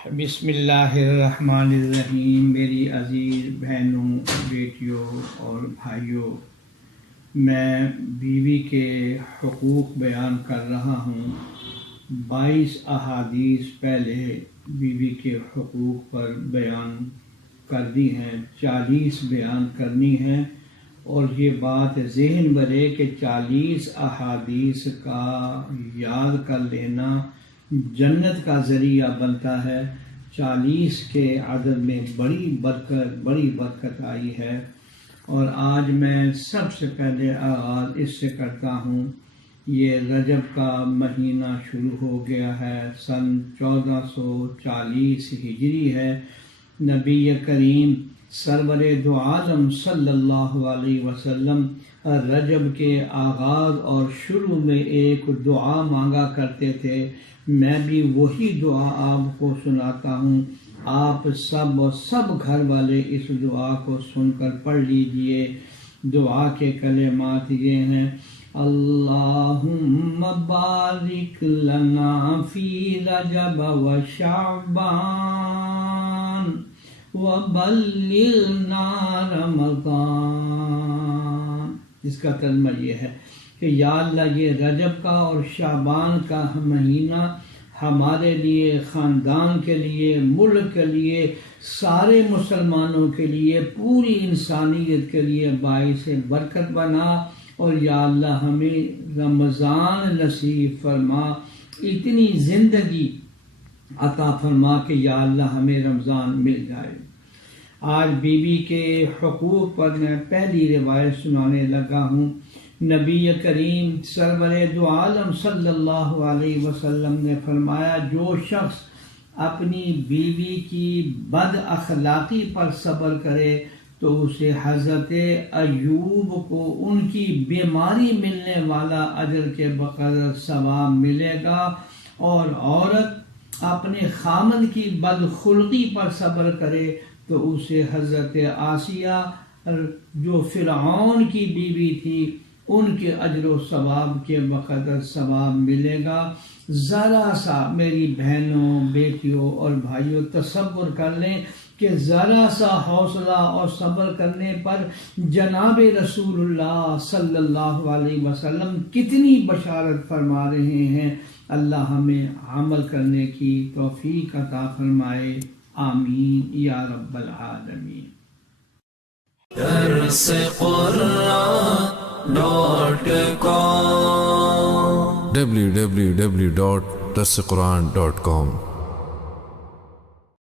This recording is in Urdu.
بسم اللہ الرحمن الرحیم۔ میری عزیز بہنوں، بیٹیوں اور بھائیوں، میں بیوی کے حقوق بیان کر رہا ہوں۔ 22 احادیث پہلے بیوی کے حقوق پر بیان کر دی ہیں، 40 بیان کرنی ہیں، اور یہ بات ذہن برے کہ 40 احادیث کا یاد کر لینا جنت کا ذریعہ بنتا ہے۔ 40 کے عدد میں بڑی برکت آئی ہے، اور آج میں سب سے پہلے آغاز اس سے کرتا ہوں۔ یہ رجب کا مہینہ شروع ہو گیا ہے، سن 1440 ہجری ہے۔ نبی کریم سرور دو عالم صلی اللہ علیہ وسلم رجب کے آغاز اور شروع میں ایک دعا مانگا کرتے تھے۔ میں بھی وہی دعا آپ کو سناتا ہوں، آپ سب گھر والے اس دعا کو سن کر پڑھ لیجئے۔ دعا کے کلمات یہ ہیں: اللہم بارک لنا فی رجب و شعبان وبلغنا رمضان۔ اس کا ترجمہ یہ ہے کہ یا اللہ، یہ رجب کا اور شعبان کا مہینہ ہمارے لیے، خاندان کے لیے، ملک کے لیے، سارے مسلمانوں کے لیے، پوری انسانیت کے لیے باعث برکت بنا، اور یا اللہ ہمیں رمضان نصیب فرما، اتنی زندگی عطا فرما کہ یا اللہ ہمیں رمضان مل جائے۔ آج بیوی کے حقوق پر میں پہلی روایت سنانے لگا ہوں۔ نبی کریم سرور دو عالم صلی اللہ علیہ وسلم نے فرمایا، جو شخص اپنی بیوی کی بد اخلاقی پر صبر کرے تو اسے حضرت ایوب کو ان کی بیماری ملنے والا اجر کے بقدر ثواب ملے گا، اور عورت اپنے خامد کی بدخلقی پر صبر کرے تو اسے حضرت آسیہ جو فرعون کی بیوی تھی ان کے اجر و ثواب کے بقدر ثواب ملے گا۔ ذرا سا میری بہنوں، بیٹیوں اور بھائیوں تصور کر لیں کہ ذرا سا حوصلہ اور صبر کرنے پر جناب رسول اللہ صلی اللہ علیہ وسلم کتنی بشارت فرما رہے ہیں۔ اللہ ہمیں عمل کرنے کی توفیق عطا فرمائے، آمین یا رب العالمین۔ درس قرآن www.darsequran.com